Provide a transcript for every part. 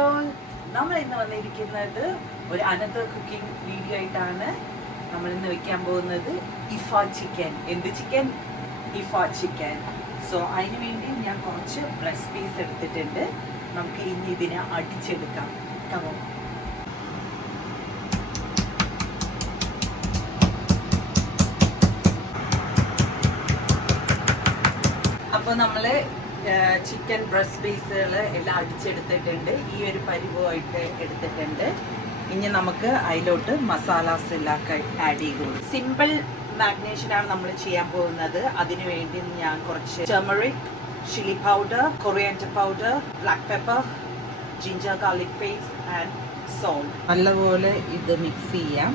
Hello, നമ്മൾ ഇന്ന് വന്നിരിക്കുന്നത് ഒരു അനദർ കുക്കിംഗ് വീഡിയോ ആയിട്ടാണ്. നമ്മൾ ഇന്ന് വെക്കാൻ പോകുന്നത് ഇഫ ചിക്കൻ. എന്ത് ചിക്കൻ? ഇഫ ചിക്കൻ. സോ അതിന് വേണ്ടി ഞാൻ കുറച്ച് ബ്രസ്റ്റ് പീസ് എടുത്തിട്ടുണ്ട്. നമുക്ക് ഇനി ഇതിനെ അടിച്ചെടുക്കാം. കമോ. അപ്പോൾ നമ്മൾ ചിക്കൻ ബ്രസ്റ്റ് പീസുകൾ എല്ലാം അടിച്ചെടുത്തിട്ടുണ്ട്. ഈ ഒരു പരിവായിട്ട് എടുത്തിട്ടുണ്ട്. ഇനി നമുക്ക് അതിലോട്ട് മസാലാസ് എല്ലാം ആഡ് ചെയ്ത് കൊടുക്കും. സിമ്പിൾ മാഗ്നേഷനാണ് നമ്മൾ ചെയ്യാൻ പോകുന്നത്. അതിനു വേണ്ടി ഞാൻ കുറച്ച് turmeric, chilli powder, coriander powder, black pepper, ginger garlic paste and salt നല്ലപോലെ ഇത് മിക്സ് ചെയ്യാം.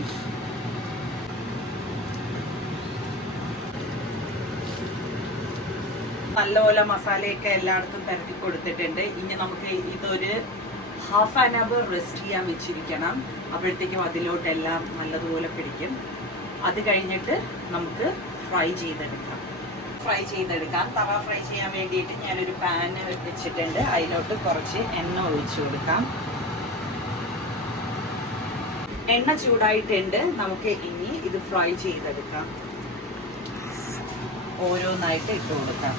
നല്ലപോലെ മസാലയൊക്കെ എല്ലായിടത്തും പരത്തി കൊടുത്തിട്ടുണ്ട്. ഇനി നമുക്ക് ഇതൊരു ഹാഫ് ആൻ അവർ റെസ്റ്റ് ചെയ്യാൻ വെച്ചിരിക്കണം. അപ്പോഴത്തേക്കും അതിലോട്ടെല്ലാം നല്ലതുപോലെ പിടിക്കും. അത് കഴിഞ്ഞിട്ട് നമുക്ക് ഫ്രൈ ചെയ്തെടുക്കാം. തവ ഫ്രൈ ചെയ്യാൻ വേണ്ടിയിട്ട് ഞാനൊരു പാൻ വെച്ചിട്ടുണ്ട്. അതിലോട്ട് കുറച്ച് എണ്ണ ഒഴിച്ചു കൊടുക്കാം. എണ്ണ ചൂടായിട്ടുണ്ട്. നമുക്ക് ഇനി ഇത് ഫ്രൈ ചെയ്തെടുക്കാം. ഓരോന്നായിട്ട് ഇട്ട് കൊടുക്കാം.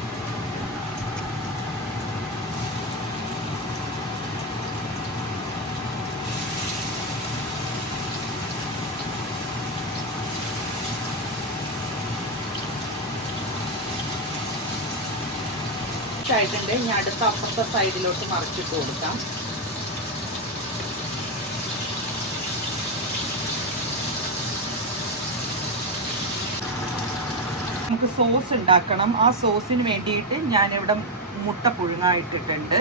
ആയിട്ടുണ്ട്. ഇനി അടുത്ത അപ്പുറത്തെ സൈഡിലോട്ട് മറിച്ചിട്ട് കൊടുക്കാം. നമുക്ക് സോസ് ഉണ്ടാക്കണം. ആ സോസിന് വേണ്ടിയിട്ട് ഞാനിവിടെ മുട്ട പുഴുങ്ങായിട്ടിട്ടുണ്ട്.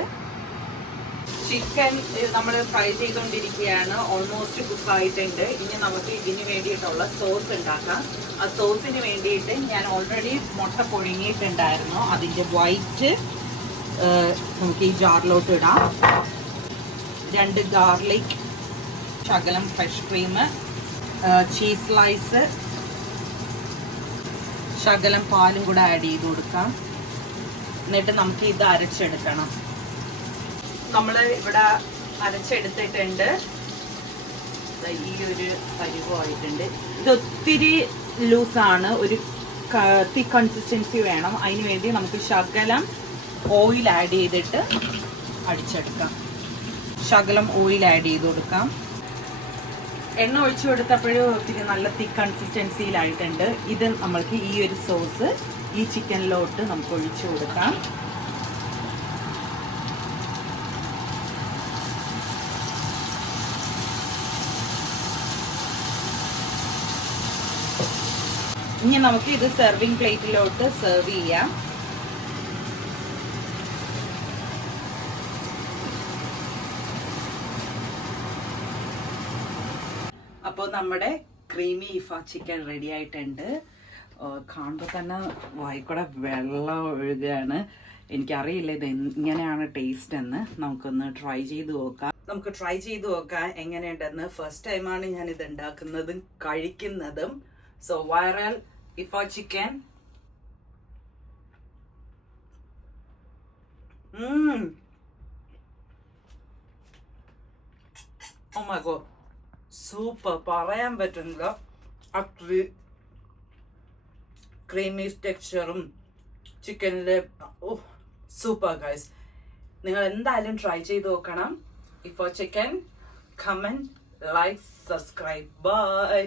ചിക്കൻ നമ്മൾ ഫ്രൈ ചെയ്തുകൊണ്ടിരിക്കുകയാണ്. ഓൾമോസ്റ്റ് കുക്കായിട്ടുണ്ട്. ഇനി നമുക്ക് ഇതിന് വേണ്ടിയിട്ടുള്ള സോസ് ഉണ്ടാക്കാം. ആ സോസിന് വേണ്ടിയിട്ട് ഞാൻ ഓൾറെഡി മുട്ട പുഴുങ്ങിയിട്ടുണ്ടായിരുന്നു. അതിൻ്റെ വൈറ്റ് നമുക്ക് ഈ ജാറിലോട്ട് ഇടാം. 2 ഗാർലിക്, ശകലം ഫ്രഷ് ക്രീം, ചീസ് സ്ലൈസ്, ശകലം പാലും കൂടെ ആഡ് ചെയ്ത് കൊടുക്കാം. എന്നിട്ട് നമുക്ക് ഇത് അരച്ചെടുക്കണം. നമ്മൾ ഇവിടെ അരച്ചെടുത്തിട്ടുണ്ട്. ഈ ഒരു പരിവായിട്ടുണ്ട്. ഇത് ഒത്തിരി ലൂസാണ്. ഒരു തിക്ക് കൺസിസ്റ്റൻസി വേണം. അതിന് വേണ്ടി നമുക്ക് ശകലം ഓയിൽ ആഡ് ചെയ്തിട്ട് അടിച്ചെടുക്കാം. ശകലം ഓയിൽ ആഡ് ചെയ്ത് കൊടുക്കാം. എണ്ണ ഒഴിച്ചു കൊടുത്തപ്പോഴും ഒത്തിരി നല്ല തിക്ക് കൺസിസ്റ്റൻസിയിലായിട്ടുണ്ട്. ഇത് നമ്മൾക്ക് ഈ ഒരു സോസ് ഈ ചിക്കനിലോട്ട് നമുക്ക് ഒഴിച്ചു കൊടുക്കാം. ഇനി നമുക്ക് ഇത് സെർവിങ് പ്ലേറ്റിലോട്ട് സെർവ് ചെയ്യാം. അപ്പോൾ നമ്മുടെ ക്രീമി ഇഫ ചിക്കൻ റെഡി ആയിട്ടുണ്ട്. കാണുമ്പോൾ തന്നെ വായിക്കൂടെ വെള്ളം ഒഴുകുകയാണ്. എനിക്കറിയില്ല ഇത് എങ്ങനെയാണ് ടേസ്റ്റ് എന്ന്. നമുക്കൊന്ന് ട്രൈ ചെയ്ത് നോക്കാം എങ്ങനെയുണ്ടെന്ന്. ഫസ്റ്റ് ടൈമാണ് ഞാൻ ഇത് ഉണ്ടാക്കുന്നതും കഴിക്കുന്നതും. സോ വൈറൽ ഇഫ chicken. Oh my god, super. പറയാൻ പറ്റുന്നില്ല. ആ ക്രീമി ടെക്സ്ചറും ചിക്കനിലെ സൂപ്പർ ഗൈസ്. നിങ്ങൾ എന്തായാലും ട്രൈ ചെയ്ത് നോക്കണം. ഇഫ chicken. Comment, like, subscribe. By.